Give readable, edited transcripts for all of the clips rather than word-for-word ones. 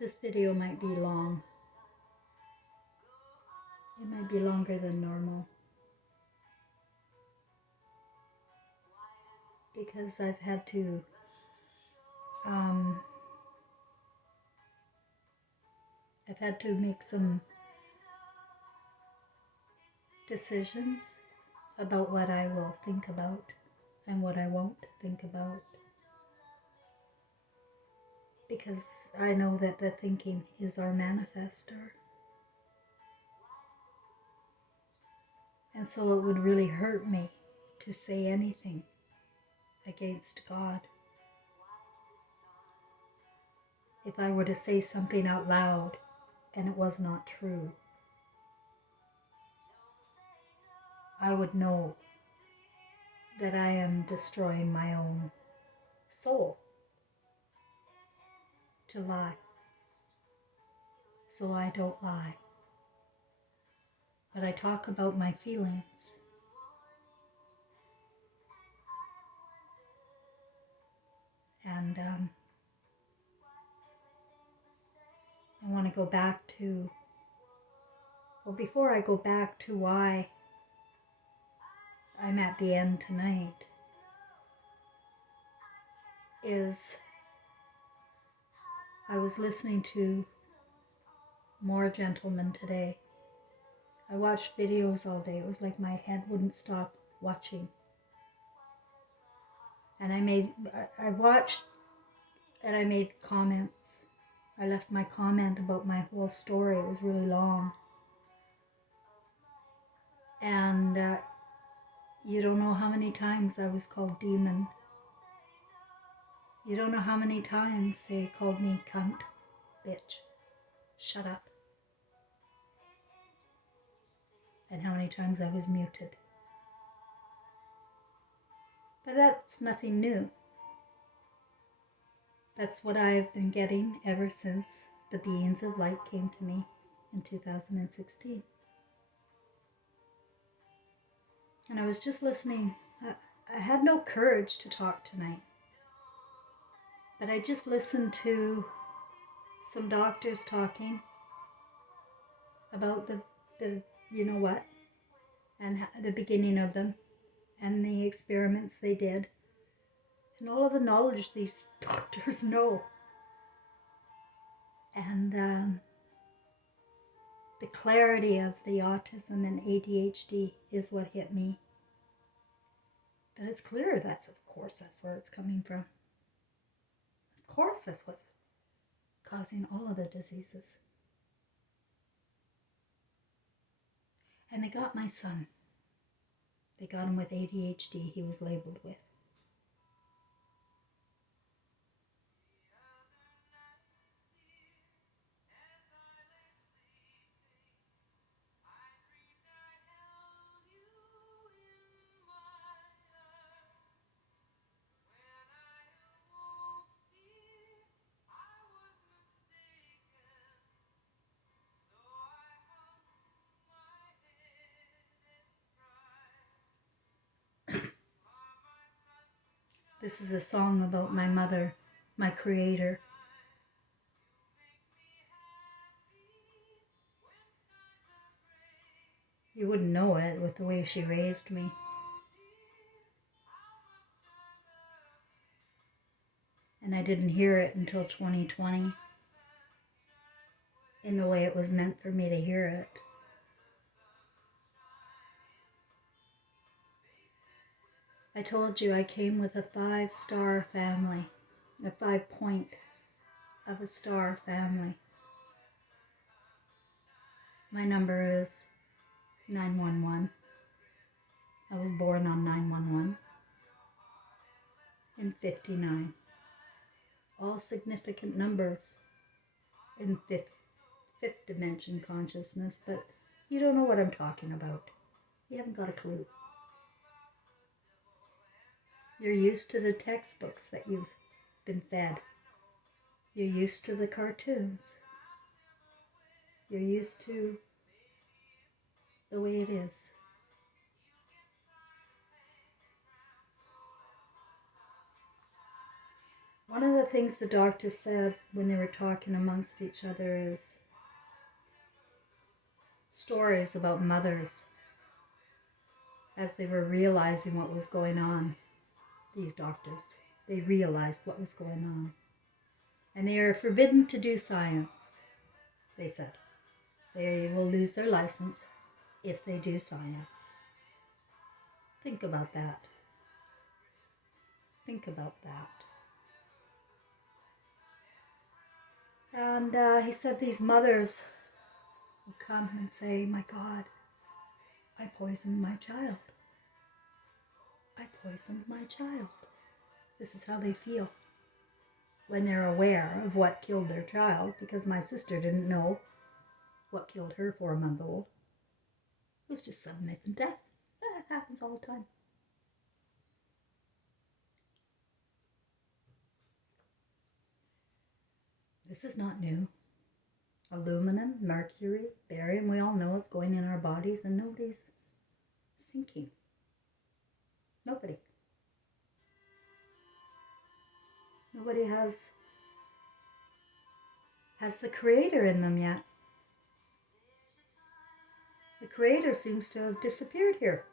This video might be long. It might be longer than normal. Because I've had to make some decisions about what I will think about and what I won't think about. Because I know that the thinking is our manifestor. And so it would really hurt me to say anything against God. If I were to say something out loud and it was not true, I would know that I am destroying my own soul to lie. So I don't lie. But I talk about my feelings. And I want to go back to, before I go back to why I'm at the end tonight, is I was listening to more gentlemen today. I watched videos all day. It was like my head wouldn't stop watching. And I watched and I made comments. I left my comment about my whole story. It was really long. And you don't know how many times I was called demon. You don't know how many times they called me cunt, bitch, shut up. And how many times I was muted. But that's nothing new. That's what I've been getting ever since the beings of light came to me in 2016. And I was just listening. I had no courage to talk tonight. But I just listened to some doctors talking about the you know what, and the beginning of them, and the experiments they did, and all of the knowledge these doctors know. And the clarity of the autism and ADHD is what hit me. But it's clear that's where it's coming from. Of course that's what's causing all of the diseases. And they got my son. They got him with ADHD, he was labeled with. This is a song about my mother, my creator. You wouldn't know it with the way she raised me. And I didn't hear it until 2020 in the way it was meant for me to hear it. I told you I came with a 5-star family, a 5 points of a star family. My number is 911. I was born on 911 in 59. All significant numbers in fifth dimension consciousness, but you don't know what I'm talking about. You haven't got a clue. You're used to the textbooks that you've been fed. You're used to the cartoons. You're used to the way it is. One of the things the doctor said when they were talking amongst each other is stories about mothers as they were realizing what was going on. These doctors, they realized what was going on. And they are forbidden to do science, they said. They will lose their license if they do science. Think about that. Think about that. And he said these mothers would come and say, my God, I poisoned my child. I poisoned my child. This is how they feel when they're aware of what killed their child, because my sister didn't know what killed her 4-month-old. It was just sudden infant death. That happens all the time. This is not new. Aluminum, mercury, barium, we all know what's going in our bodies, and nobody's thinking. Nobody. Nobody has the Creator in them yet. The Creator seems to have disappeared here.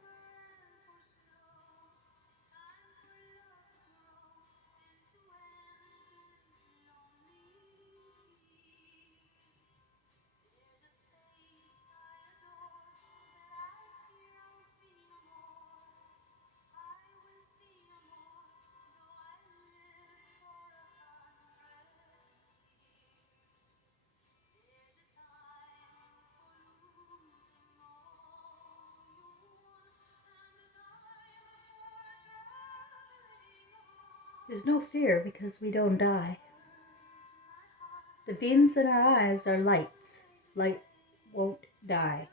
There's no fear because we don't die. The beams in our eyes are lights. Light won't die.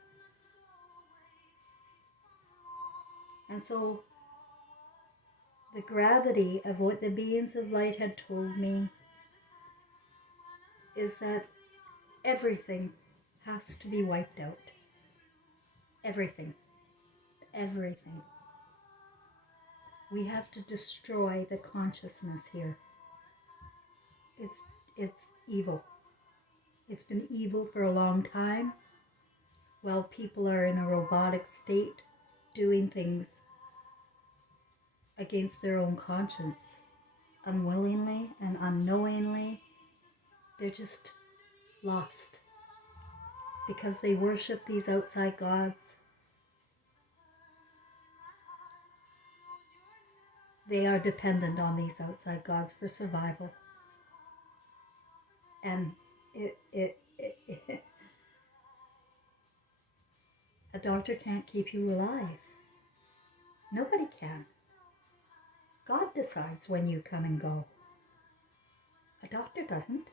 And so the gravity of what the beings of light had told me is that everything has to be wiped out. Everything. Everything. We have to destroy the consciousness here. It's evil. It's been evil for a long time. While people are in a robotic state, doing things against their own conscience, unwillingly and unknowingly, they're just lost because they worship these outside gods. They are dependent on these outside gods for survival. And a doctor can't keep you alive. Nobody can. God decides when you come and go. A doctor doesn't.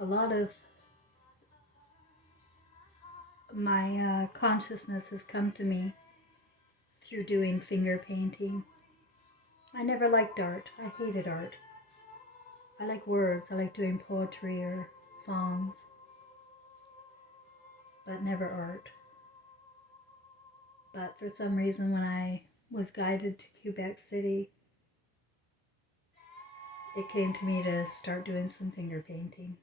A lot of my consciousness has come to me through doing finger painting. I never liked art. I hated art. I like words. I like doing poetry or songs, but never art. But for some reason, when I was guided to Quebec City, it came to me to start doing some finger painting.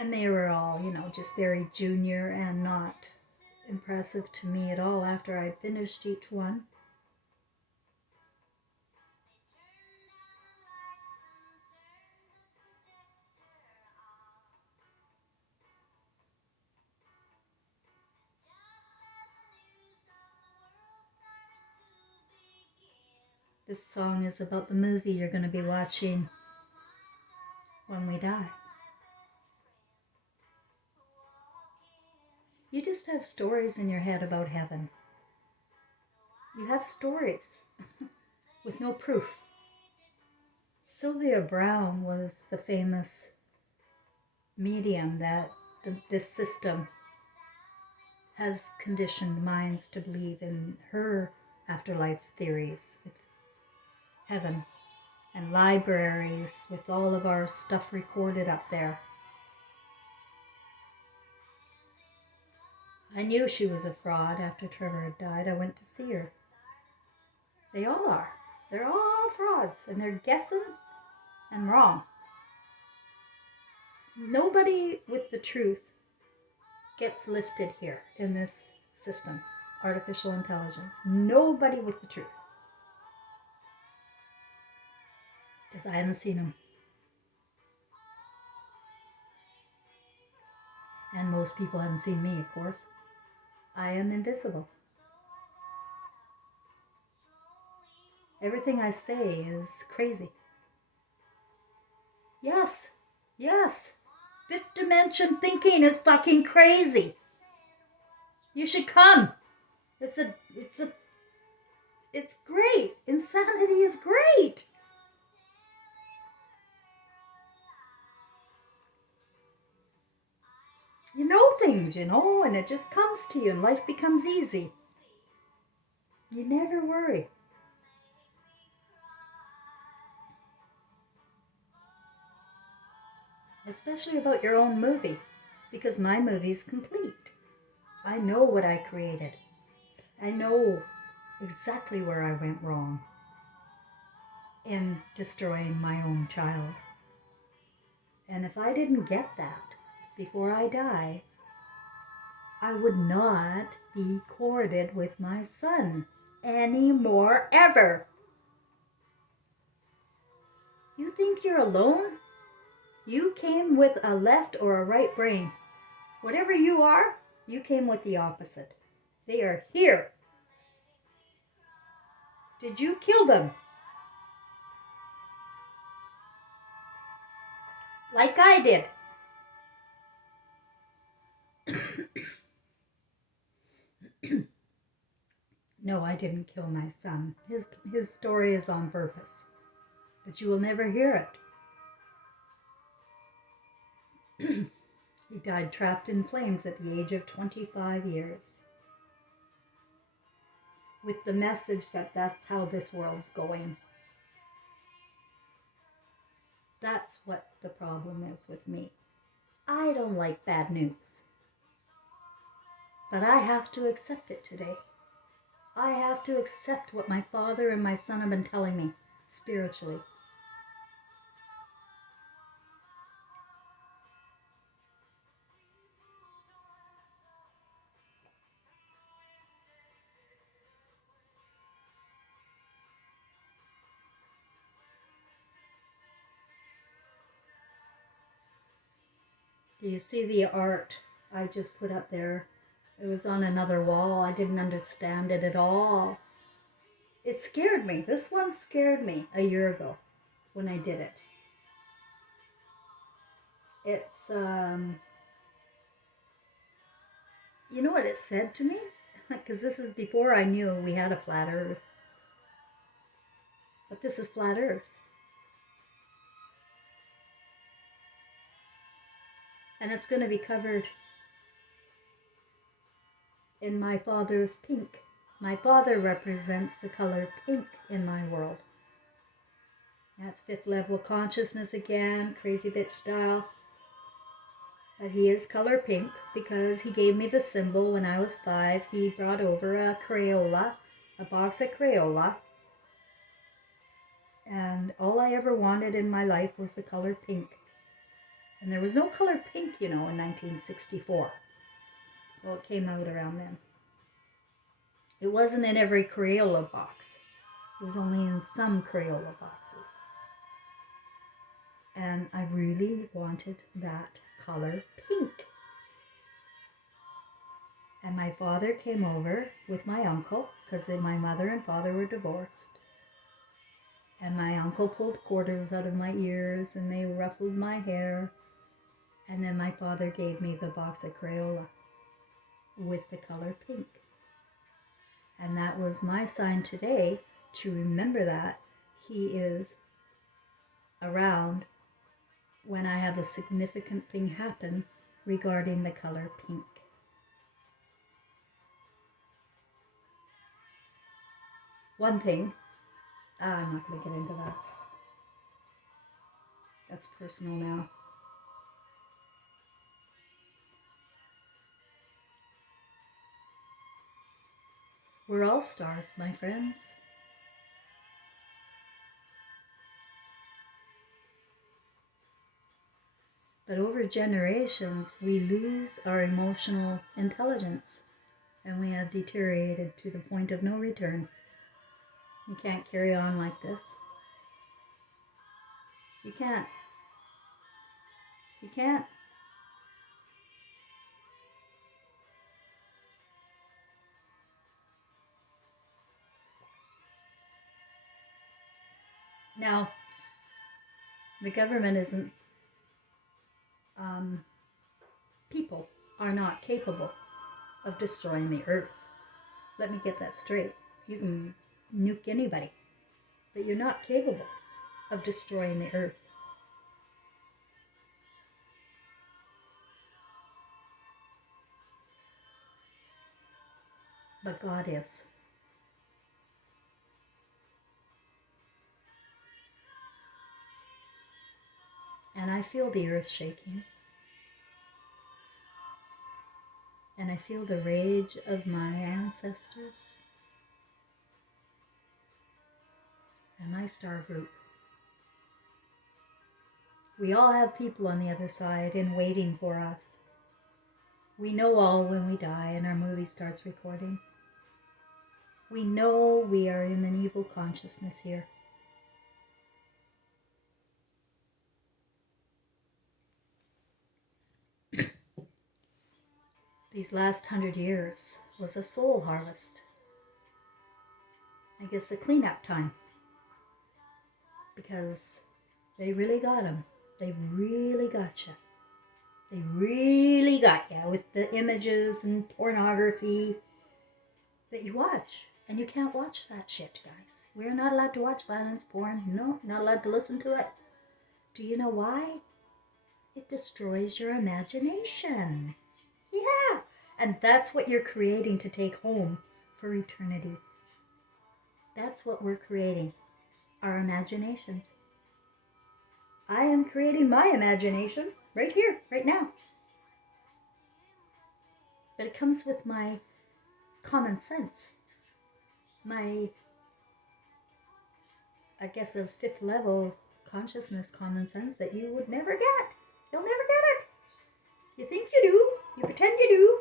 And they were all, just very junior and not impressive to me at all after I'd finished each one. This song is about the movie you're going to be watching when we die. You just have stories in your head about heaven. You have stories. with no proof. Sylvia Browne was the famous medium that this system has conditioned minds to believe in her afterlife theories with heaven and libraries with all of our stuff recorded up there. I knew she was a fraud after Trevor had died. I went to see her. They all are. They're all frauds, and they're guessing and wrong. Nobody with the truth gets lifted here in this system, artificial intelligence. Nobody with the truth. Because I haven't seen them. And most people haven't seen me, of course. I am invisible. Everything I say is crazy. Yes, yes. Fifth dimension thinking is fucking crazy. You should come. It's great. Insanity is great. You know things, and it just comes to you and life becomes easy. You never worry. Especially about your own movie, because my movie's complete. I know what I created. I know exactly where I went wrong in destroying my own child. And if I didn't get that before I die, I would not be courted with my son anymore, ever. You think you're alone? You came with a left or a right brain. Whatever you are, you came with the opposite. They are here. Did you kill them? Like I did. No, I didn't kill my son. His story is on purpose. But you will never hear it. He died trapped in flames at the age of 25 years. With the message that that's how this world's going. That's what the problem is with me. I don't like bad news. But I have to accept it today. I have to accept what my father and my son have been telling me spiritually. Do you see the art I just put up there? It was on another wall. I didn't understand it at all. It scared me. This one scared me a year ago when I did it. It's, you know what it said to me? Because this is before I knew we had a flat earth. But this is flat earth. And it's going to be covered in my father's pink. My father represents the color pink in my world. That's fifth level consciousness again, crazy bitch style. But he is color pink because he gave me the symbol when I was 5. He brought over a Crayola, a box of Crayola. And all I ever wanted in my life was the color pink. And there was no color pink, in 1964. Well, it came out around then. It wasn't in every Crayola box. It was only in some Crayola boxes. And I really wanted that color pink. And my father came over with my uncle, because my mother and father were divorced. And my uncle pulled quarters out of my ears and they ruffled my hair. And then my father gave me the box of Crayola with the color pink. And that was my sign today to remember that he is around when I have a significant thing happen regarding the color pink. One thing, I'm not going to get into that. That's personal now. We're all stars, my friends. But over generations, we lose our emotional intelligence, and we have deteriorated to the point of no return. You can't carry on like this. You can't. You can't. Now, the government isn't, people are not capable of destroying the earth. Let me get that straight. You can nuke anybody, but you're not capable of destroying the earth. But God is. And I feel the earth shaking. And I feel the rage of my ancestors and my star group. We all have people on the other side and waiting for us. We know all when we die and our movie starts recording. We know we are in an evil consciousness here. These last 100 years was a soul harvest. I guess a cleanup time. Because they really got them. They really got you. They really got you with the images and pornography that you watch. And you can't watch that shit, guys. We're not allowed to watch violence porn. No, not allowed to listen to it. Do you know why? It destroys your imagination. Yeah. And that's what you're creating to take home for eternity. That's what we're creating. Our imaginations. I am creating my imagination right here, right now. But it comes with my common sense. My, I guess, a fifth level consciousness common sense that you would never get. You'll never get it. You think you do. You pretend you do.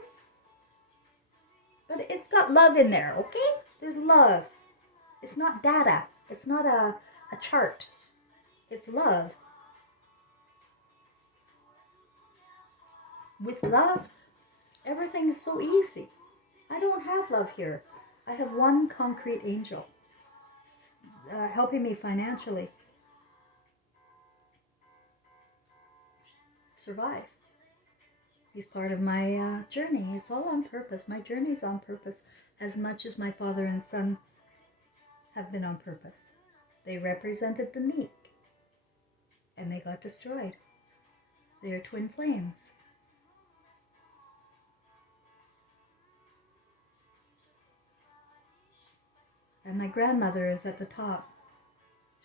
But it's got love in there, okay? There's love. It's not data. It's not a chart. It's love. With love, everything is so easy. I don't have love here. I have one concrete angel helping me financially survive. He's part of my journey. It's all on purpose. My journey's on purpose as much as my father and son have been on purpose. They represented the meek and they got destroyed. They are twin flames. And my grandmother is at the top.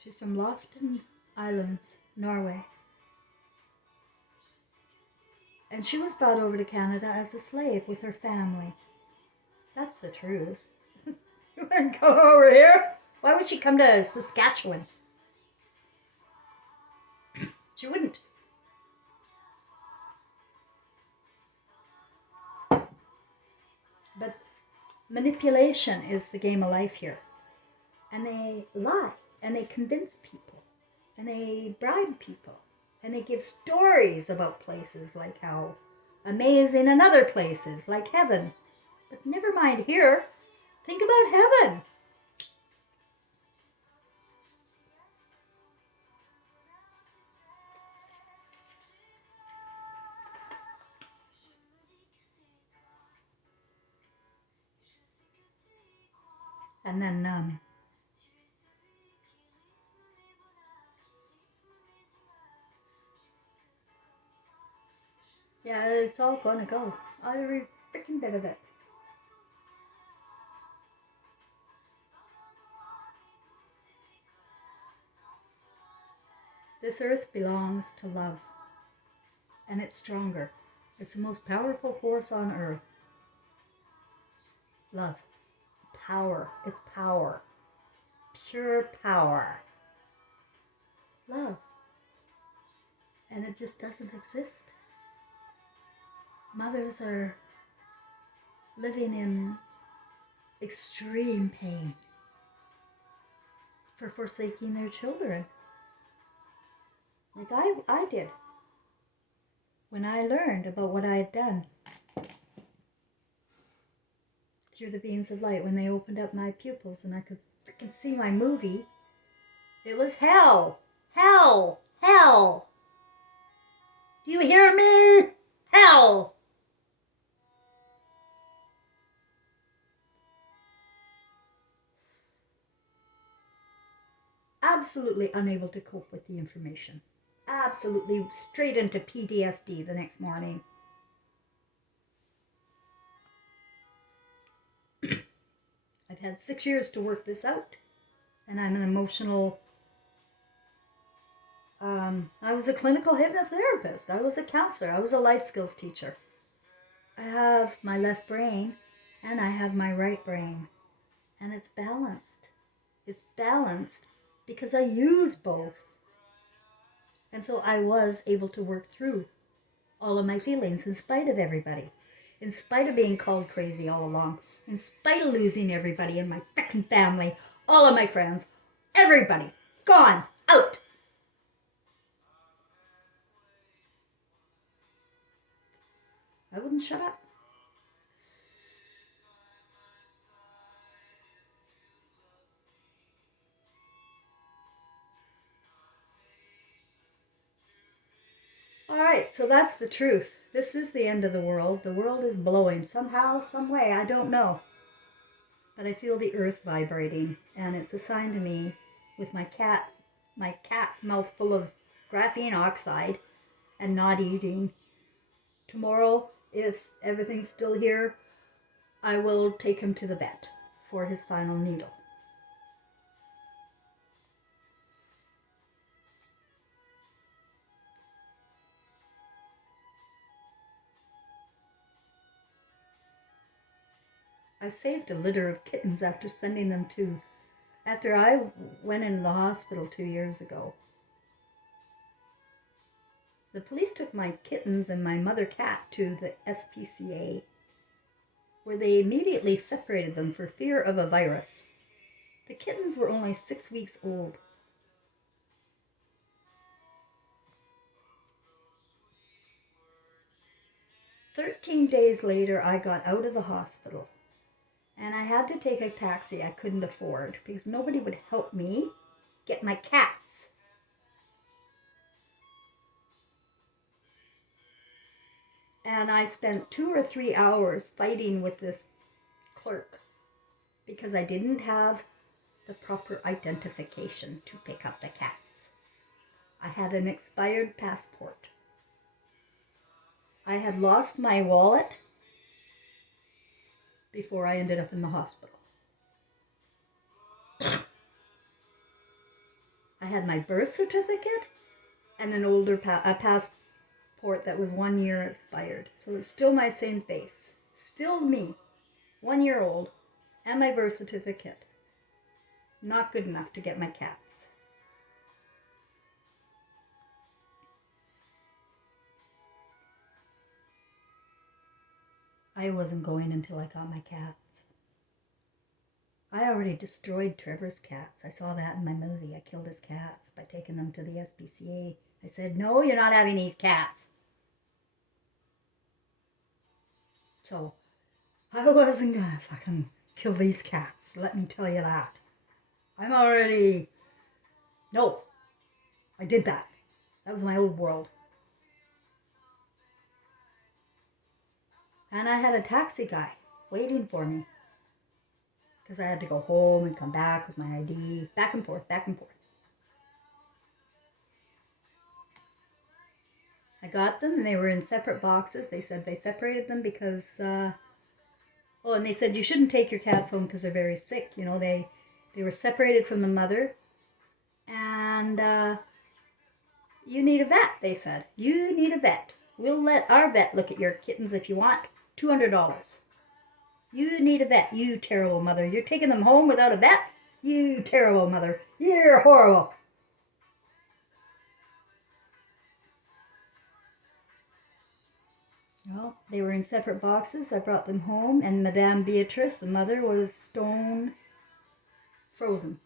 She's from Lofton Islands, Norway. And she was brought over to Canada as a slave with her family. That's the truth. You wouldn't go over here. Why would she come to Saskatchewan? She wouldn't. But manipulation is the game of life here. And they lie. And they convince people. And they bribe people. And they give stories about places like how amazing and other places like heaven. But never mind here. Think about heaven. And then Yeah, it's all gonna go. Every freaking bit of it. This earth belongs to love, and it's stronger. It's the most powerful force on earth. Love. Power. It's power. Pure power. Love. And it just doesn't exist. Mothers are living in extreme pain for forsaking their children. Like I did. When I learned about what I had done through the beams of light, when they opened up my pupils and I could freaking see my movie, it was hell. Hell. Hell. Do you hear me? Hell. Absolutely unable to cope with the information. Absolutely straight into PTSD the next morning. I've had 6 years to work this out, and I'm an emotional. I was a clinical hypnotherapist. I was a counselor. I was a life skills teacher. I have my left brain, and I have my right brain, and it's balanced. It's balanced because I use both. And so I was able to work through all of my feelings in spite of everybody, in spite of being called crazy all along, in spite of losing everybody in my frickin' family, all of my friends, everybody, gone, out. I wouldn't shut up. All right, so that's the truth. This is the end of the world. The world is blowing somehow, some way, I don't know. But I feel the earth vibrating, and it's a sign to me with my cat's mouth full of graphene oxide and not eating. Tomorrow, if everything's still here, I will take him to the vet for his final needle. I saved a litter of kittens after I went into the hospital 2 years ago. The police took my kittens and my mother cat to the SPCA, where they immediately separated them for fear of a virus. The kittens were only 6 weeks old. "13 days later, I got out of the hospital, and I had to take a taxi I couldn't afford because nobody would help me get my cats. And I spent 2 or 3 hours fighting with this clerk because I didn't have the proper identification to pick up the cats. I had an expired passport. I had lost my wallet before I ended up in the hospital. I had my birth certificate and an older passport that was 1 year expired. So it's still my same face. Still me, 1 year old, and my birth certificate. Not good enough to get my cats. I wasn't going until I got my cats. I already destroyed Trevor's cats. I saw that in my movie. I killed his cats by taking them to the SPCA. I said, "No, you're not having these cats." So I wasn't gonna fucking kill these cats. Let me tell you that. I'm already... No, I did that. That was my old world. And I had a taxi guy waiting for me because I had to go home and come back with my ID. Back and forth, back and forth. I got them and they were in separate boxes. They said they separated them because, and they said you shouldn't take your cats home because they're very sick. You know, they were separated from the mother, and you need a vet, they said. You need a vet. We'll let our vet look at your kittens if you want. $200. You need a vet, you terrible mother. You're taking them home without a vet? You terrible mother. You're horrible. Well, they were in separate boxes. I brought them home, and Madame Beatrice, the mother, was stone frozen.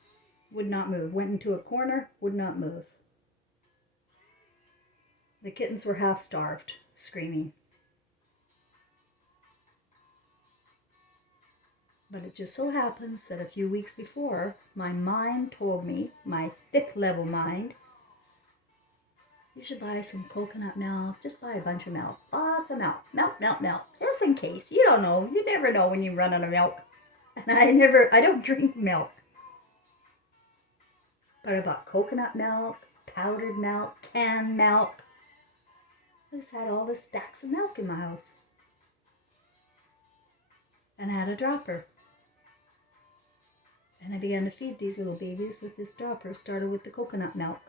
Would not move. Went into a corner, would not move. The kittens were half starved, screaming. But it just so happens that a few weeks before, my mind told me, my thick level mind, you should buy some coconut milk. Just buy a bunch of milk. Lots of milk. Milk. Just in case. You don't know. You never know when you run out of milk. And I don't drink milk. But I bought coconut milk, powdered milk, canned milk. I just had all the stacks of milk in my house. And I had a dropper. And I began to feed these little babies with this dropper. Started with the coconut milk.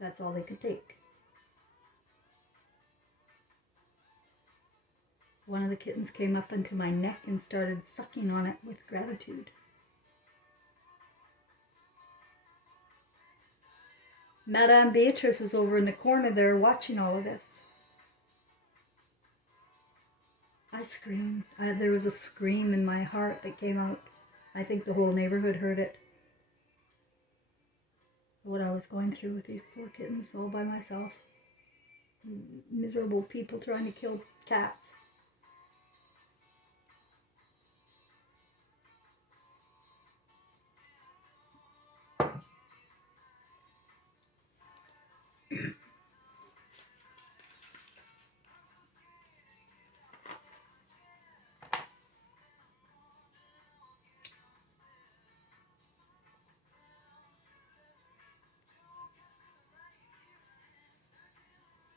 That's all they could take. One of the kittens came up into my neck and started sucking on it with gratitude. Madame Beatrice was over in the corner there watching all of this. I screamed. There was a scream in my heart that came out. I think the whole neighborhood heard it. What I was going through with these poor kittens all by myself. Miserable people trying to kill cats.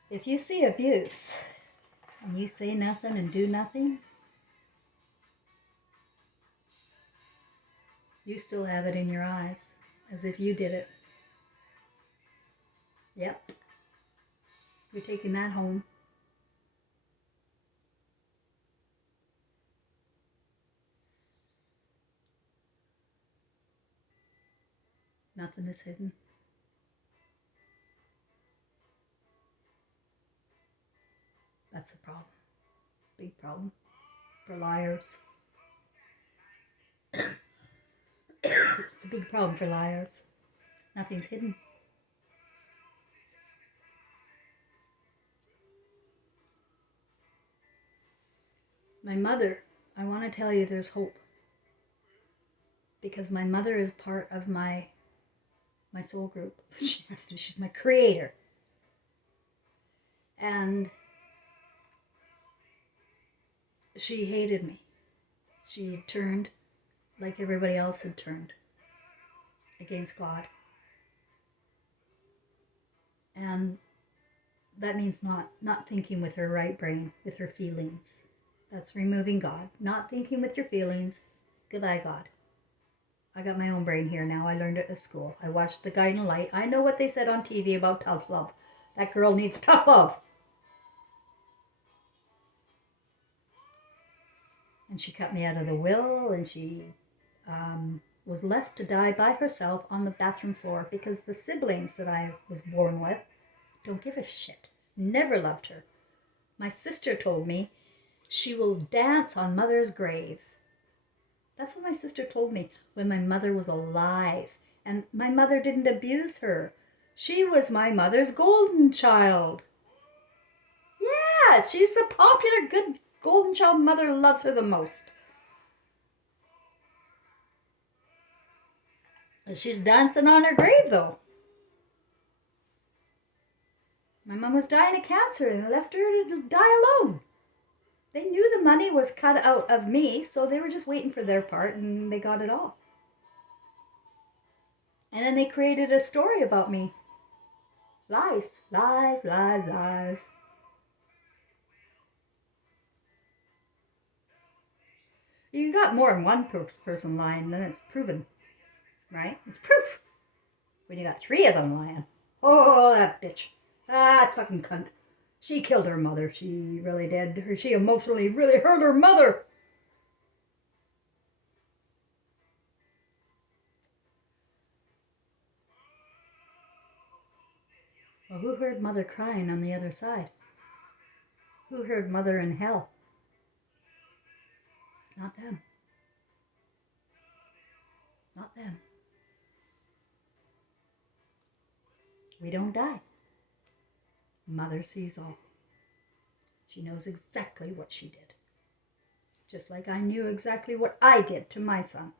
If you see abuse and you say nothing and do nothing, you still have it in your eyes as if you did it. Yep. You're taking that home. Nothing is hidden. That's the problem. Big problem for liars. It's a big problem for liars. Nothing's hidden. My mother, I want to tell you there's hope. Because my mother is part of my soul group. She's my creator. And she hated me. She turned like everybody else had turned against God. And that means not thinking with her right brain, with her feelings. That's removing God. Not thinking with your feelings. Goodbye, God. I got my own brain here now. I learned it at school. I watched The Guiding Light. I know what they said on TV about tough love. That girl needs tough love. And she cut me out of the will, and she was left to die by herself on the bathroom floor because the siblings that I was born with don't give a shit. Never loved her. My sister told me she will dance on mother's grave. That's what my sister told me when my mother was alive. And my mother didn't abuse her. She was my mother's golden child. Yes, she's the popular good golden child. Mother loves her the most. She's dancing on her grave, though. My mom was dying of cancer and left her to die alone. They knew the money was cut out of me, so they were just waiting for their part, and they got it all. And then they created a story about me. Lies, lies, lies, lies. You got more than one person lying, then it's proven, right? It's proof. When you got 3 of them lying. Oh, that bitch. That fucking cunt. She killed her mother. She really did. She emotionally really hurt her mother. Well, who heard mother crying on the other side? Who heard mother in hell? Not them. Not them. We don't die. Mother sees all. She knows exactly what she did. Just like I knew exactly what I did to my son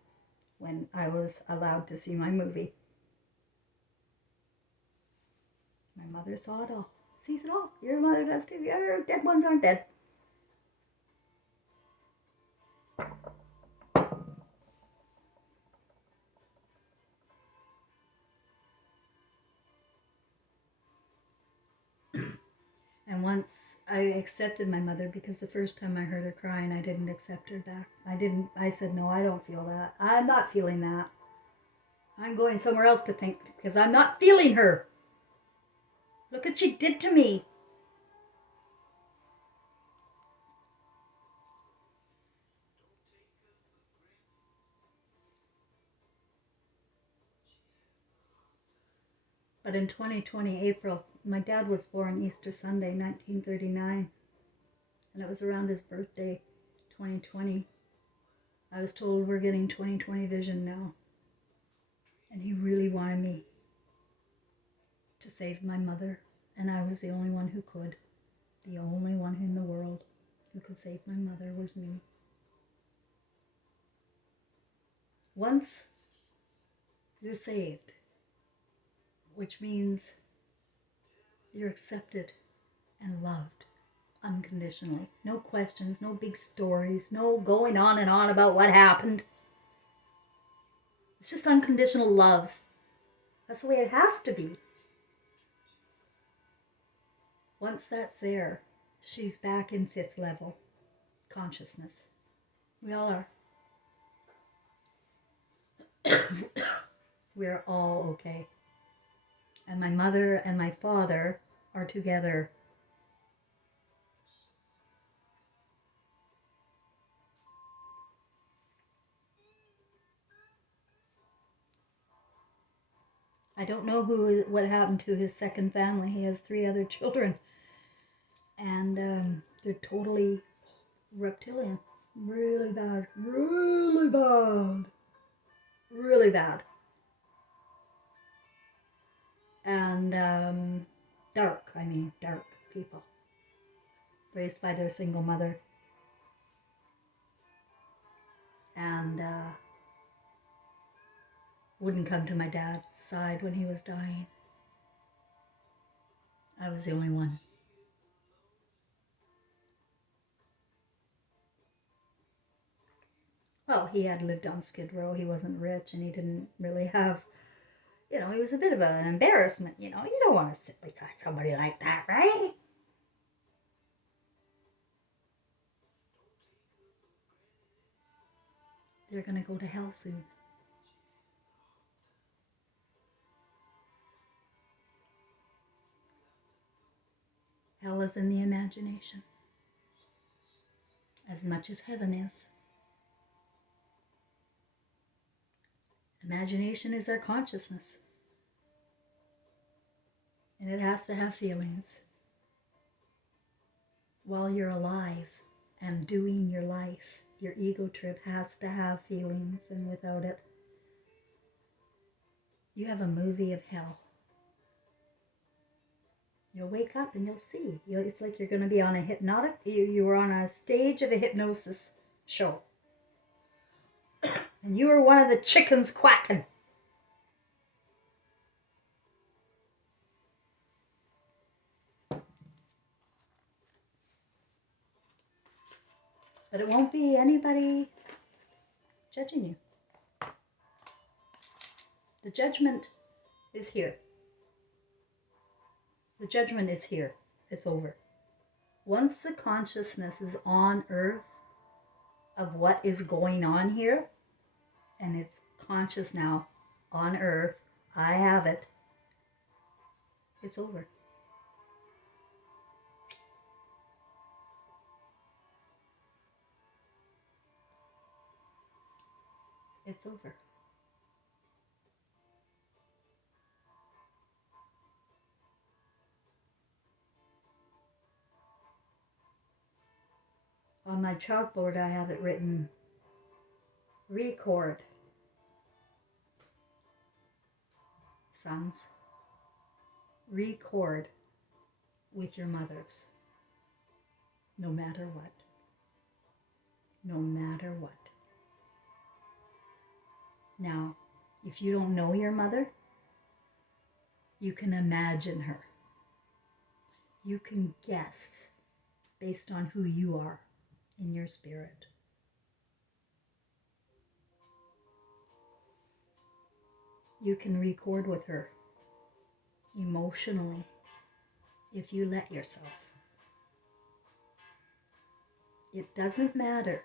when I was allowed to see my movie. My mother saw it all. Sees it all. Your mother does too. Your dead ones aren't dead. And once I accepted my mother, because the first time I heard her crying, I didn't accept her back. I said, no, I don't feel that. I'm not feeling that. I'm going somewhere else to think, because I'm not feeling her. Look what she did to me. But in 2020, April, my dad was born Easter Sunday, 1939. And it was around his birthday, 2020. I was told we're getting 2020 vision now. And he really wanted me to save my mother. And I was the only one who could. The only one in the world who could save my mother was me. Once you're saved, which means you're accepted and loved unconditionally. No questions, no big stories, no going on and on about what happened. It's just unconditional love. That's the way it has to be. Once that's there, she's back in 5th level consciousness. We all are. We're all okay. And my mother and my father are together. I don't know what happened to his second family. He has 3 other children. And they're totally reptilian. Really bad. Really bad. Really bad. And dark people. Raised by their single mother. And wouldn't come to my dad's side when he was dying. I was the only one. Well, he had lived on Skid Row. He wasn't rich, and he didn't really have, he was a bit of an embarrassment. You don't want to sit beside somebody like that, right? They're going to go to hell soon. Hell is in the imagination, as much as heaven is. Imagination is our consciousness. And it has to have feelings. While you're alive and doing your life, your ego trip has to have feelings, and without it, you have a movie of hell. You'll wake up and you'll see. It's like you're going to be on a hypnotic, you were on a stage of a hypnosis show. And you were one of the chickens quacking. But it won't be anybody judging you. The judgment is here. The judgment is here. It's over. Once the consciousness is on earth of what is going on here, and it's conscious now on earth, I have it, it's over. It's over. On my chalkboard, I have it written, record. Sons, record with your mothers. No matter what. No matter what. Now, if you don't know your mother, you can imagine her. You can guess based on who you are in your spirit. You can record with her emotionally if you let yourself. It doesn't matter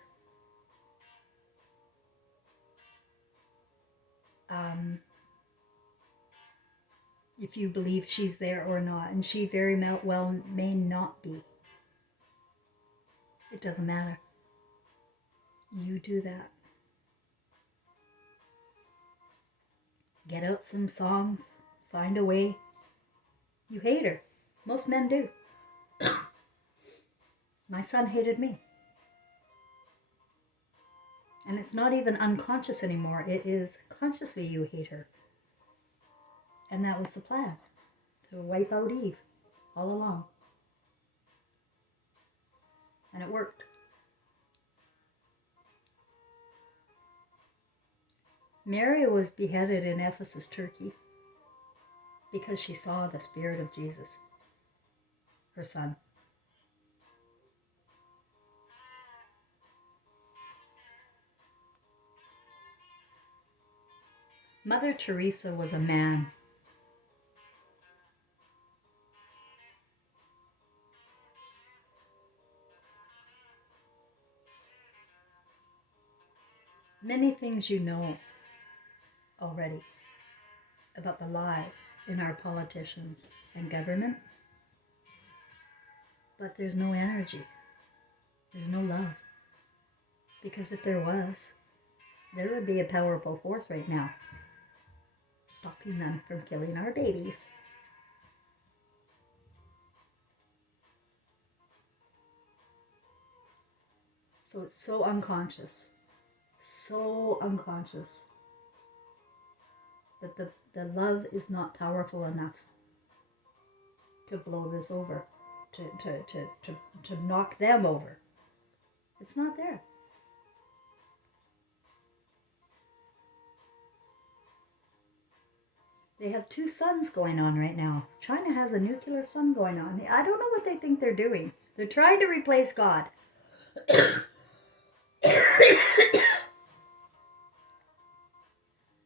if you believe she's there or not, and she very well may not be. It doesn't matter. You do that. Get out some songs, find a way. You hate her. Most men do. My son hated me. And it's not even unconscious anymore. It is consciously you hate her. And that was the plan, to wipe out Eve all along. And it worked. Mary was beheaded in Ephesus, Turkey, because she saw the spirit of Jesus, her son. Mother Teresa was a man. Many things you know already about the lies in our politicians and government, but there's no energy. There's no love. Because if there was, there would be a powerful force right now stopping them from killing our babies. So it's so unconscious that the love is not powerful enough to blow this over, to knock them over. It's not there. They have 2 suns going on right now. China has a nuclear sun going on. I don't know what they think they're doing. They're trying to replace God.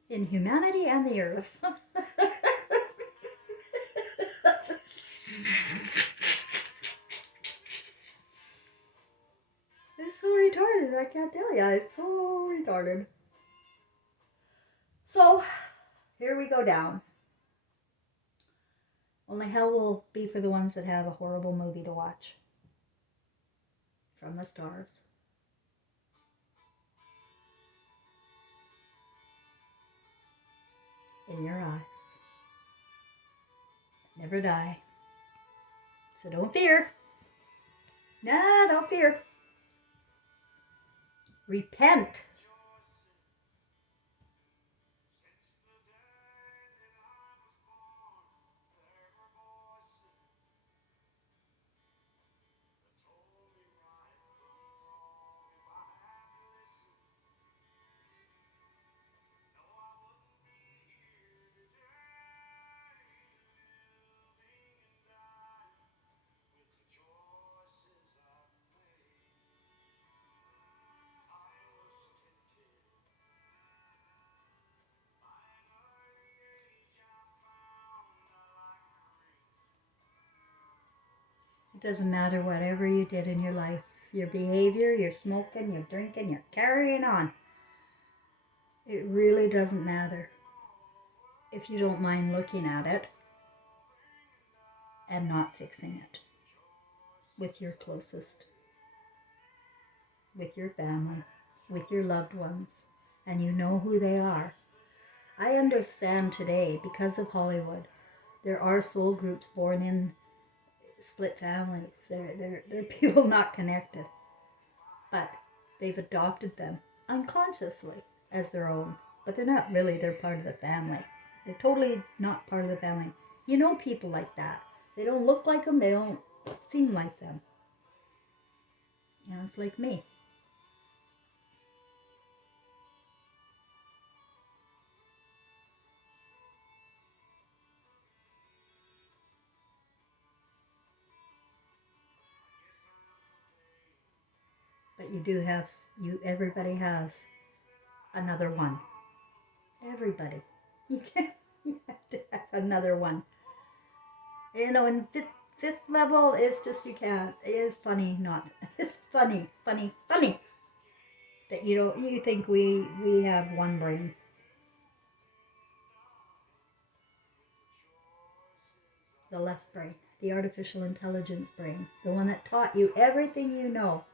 In humanity and the earth. It's so retarded, I can't tell you. It's so retarded. So, here we go down. Only hell will be for the ones that have a horrible movie to watch. From the stars. In your eyes. Never die. So don't fear. Nah, don't fear. Repent. It doesn't matter whatever you did in your life. Your behavior, you're smoking, you're drinking, you're carrying on. It really doesn't matter if you don't mind looking at it and not fixing it with your closest, with your family, with your loved ones, and you know who they are. I understand today, because of Hollywood, there are soul groups born in split families. They're people not connected, but they've adopted them unconsciously as their own. But they're not really, they're part of the family. They're totally not part of the family. You know people like that. They don't look like them, they don't seem like them. You know, it's like me. But you do have, everybody has another one. Everybody. You can't, you have to have another one. You know, in fifth level, it's just, you can't. It's funny, not, it's funny that you think we have one brain. The left brain, the artificial intelligence brain, the one that taught you everything you know,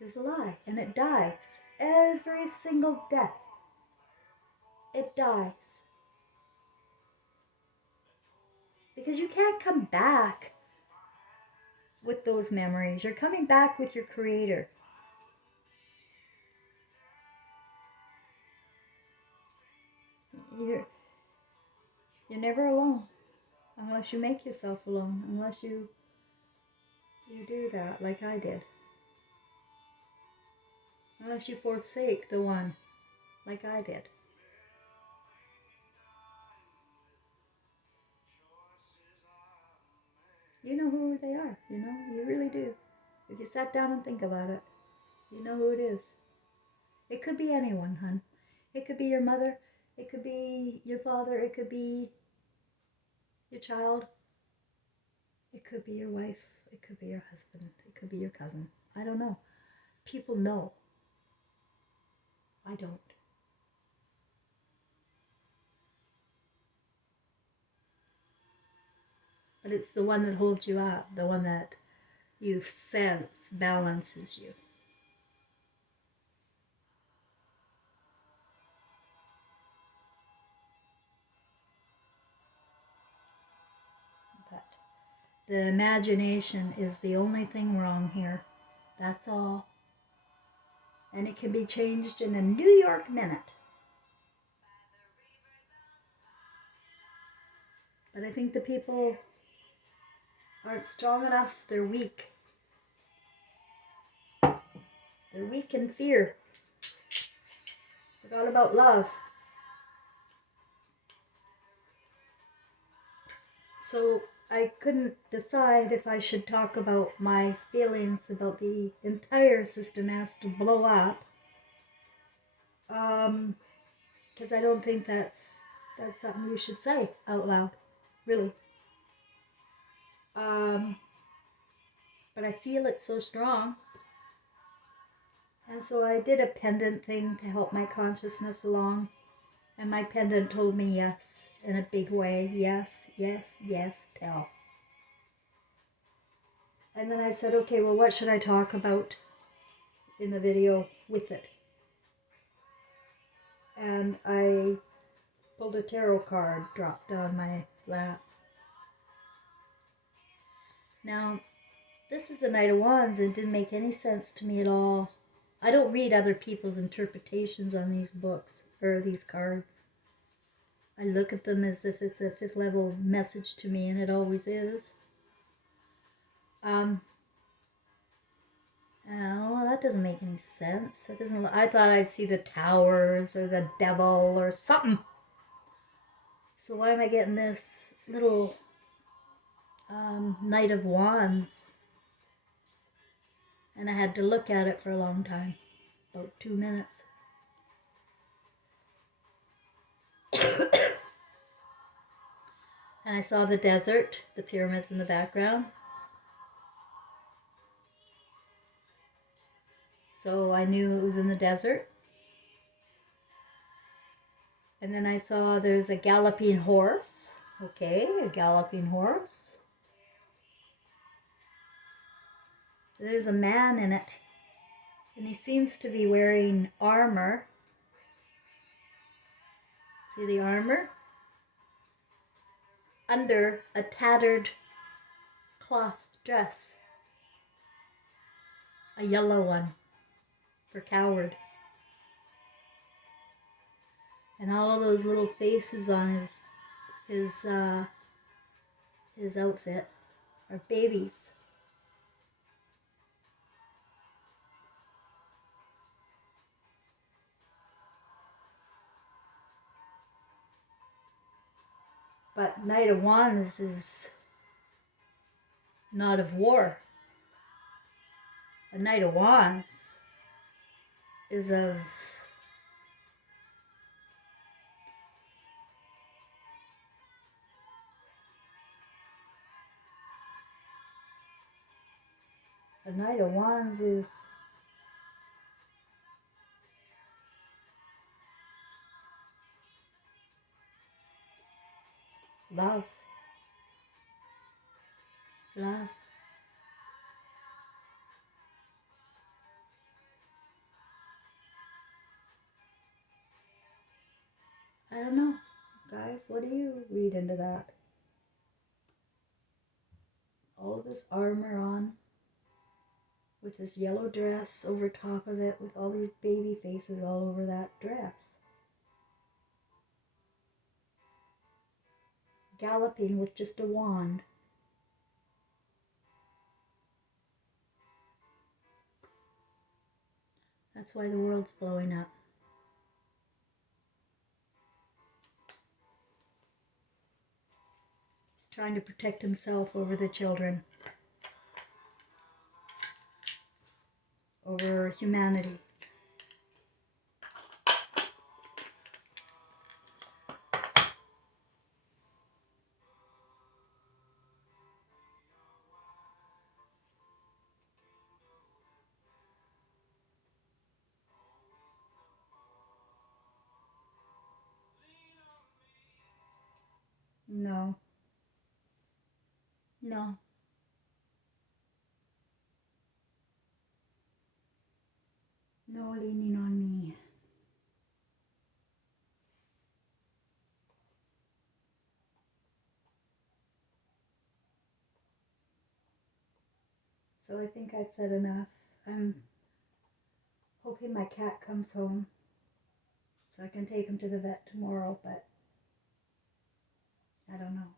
is a lie, and it dies. Every single death, it dies. Because you can't come back with those memories. You're coming back with your creator. You're never alone unless you make yourself alone, unless you do that like I did. Unless you forsake the one like I did. You know who they are, you know, you really do. If you sat down and think about it, you know who it is. It could be anyone, hun. It could be your mother, it could be your father, it could be your child, it could be your wife, it could be your husband, it could be your cousin. I don't know. People know. I don't. But it's the one that holds you up, the one that you sense balances you. But the imagination is the only thing wrong here. That's all. And it can be changed in a New York minute. But I think the people aren't strong enough. They're weak. They're weak in fear. Forgot about love. So I couldn't decide if I should talk about my feelings about the entire system has to blow up. Because I don't think that's something you should say out loud, really. But I feel it so strong. And so I did a pendant thing to help my consciousness along. And my pendant told me yes, in a big way. Yes, yes, yes, tell. And then I said, okay, well, what should I talk about in the video with it? And I pulled a tarot card, dropped on my lap. Now, this is a Knight of Wands, and it didn't make any sense to me at all. I don't read other people's interpretations on these books, or these cards. I look at them as if it's a fifth level message to me, and it always is. Oh, that doesn't make any sense. That doesn't. I thought I'd see the towers or the devil or something. So why am I getting this little Knight of Wands? And I had to look at it for a long time, about 2 minutes. And I saw the desert, the pyramids in the background. So I knew it was in the desert. And then I saw there's a galloping horse. Okay, a galloping horse. There's a man in it. And he seems to be wearing armor. See the armor? Under a tattered cloth dress. A yellow one for coward. And all of those little faces on his outfit are babies. But Knight of Wands is not of war. A Knight of Wands is of a Knight of Wands is love. Love. I don't know. Guys, what do you read into that? All this armor on, with this yellow dress over top of it, with all these baby faces all over that dress. Galloping with just a wand. That's why the world's blowing up. He's trying to protect himself over the children. Over humanity. No. No. No leaning on me. So I think I've said enough. I'm hoping my cat comes home so I can take him to the vet tomorrow, but I don't know.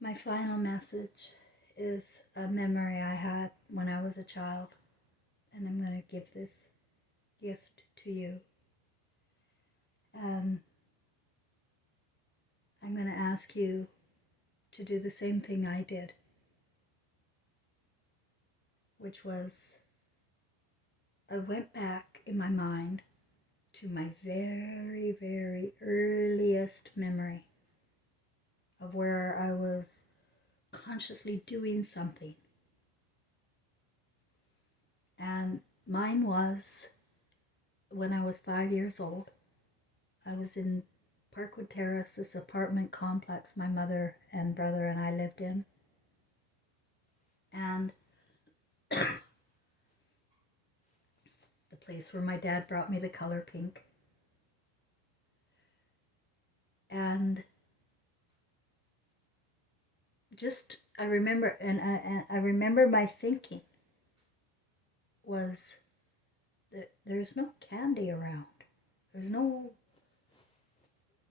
My final message is a memory I had when I was a child, and I'm going to give this gift to you. I'm going to ask you to do the same thing I did, which was I went back in my mind to my very, very earliest memory of where I was consciously doing something. And mine was when I was 5 years old. I was in Parkwood Terrace, this apartment complex my mother and brother and I lived in. And the place where my dad brought me the color pink. And just I remember, and I remember my thinking was that there's no candy around. There's no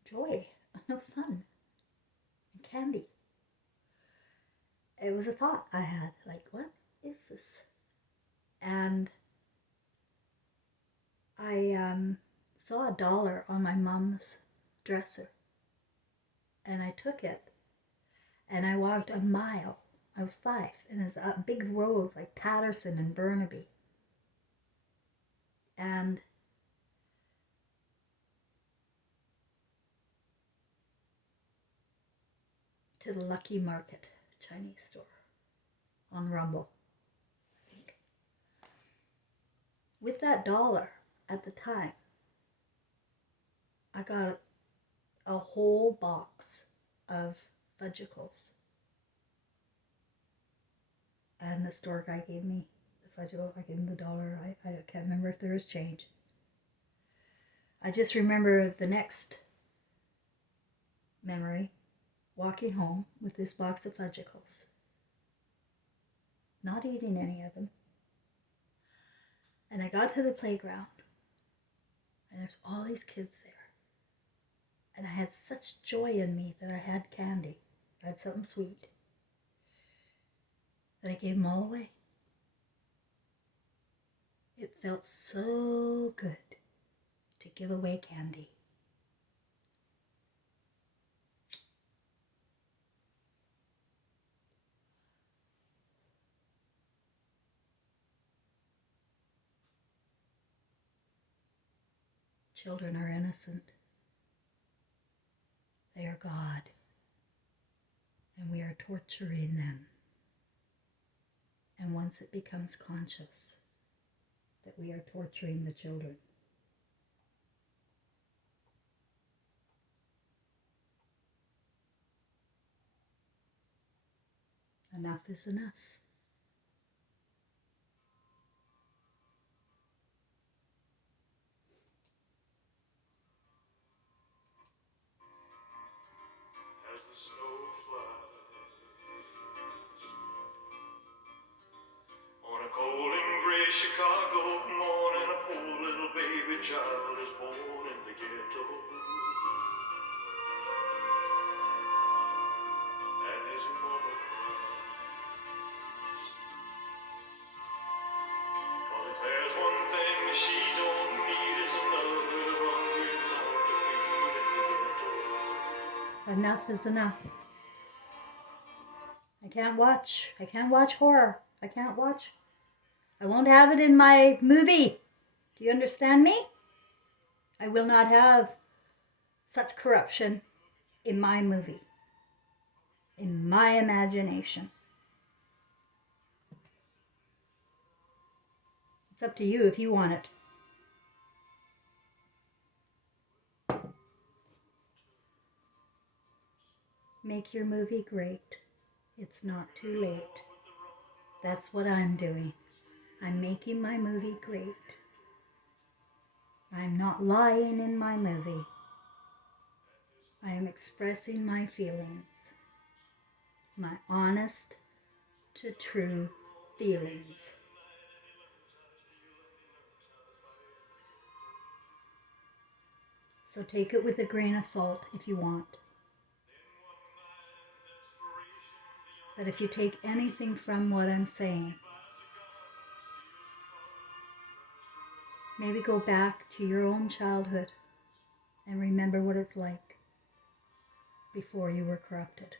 joy, no fun, candy. It was a thought I had, like, what is this? And I saw $1 on my mom's dresser, and I took it, and I walked a mile. I was 5, and there's big roads like Patterson and Burnaby. And to the Lucky Market Chinese store. on Rumble, I think. With that dollar at the time, I got a whole box of fudgicles. And the store guy gave me the fudgicle. I gave him the dollar. I can't remember if there was change. I just remember the next memory, walking home with this box of fudgicles. Not eating any of them. And I got to the playground. And there's all these kids there. And I had such joy in me that I had candy. I had something sweet. That I gave them all away. It felt so good to give away candy. Children are innocent. They are God. And we are torturing them. And once it becomes conscious that we are torturing the children, enough is enough. As the snow flies on a cold and gray Chicago morning, a poor little baby child is born in the ghetto. And his mama cries, 'cause if there's one thing that she don't need is another hungry mouth to feed in the ghetto. Enough is enough. I can't watch horror. I can't watch. I won't have it in my movie. Do you understand me? I will not have such corruption in my movie, in my imagination. It's up to you if you want it. Make your movie great. It's not too late. That's what I'm doing. I'm making my movie great. I'm not lying in my movie. I am expressing my feelings. My honest to true feelings. So take it with a grain of salt if you want. But if you take anything from what I'm saying, maybe go back to your own childhood and remember what it's like before you were corrupted.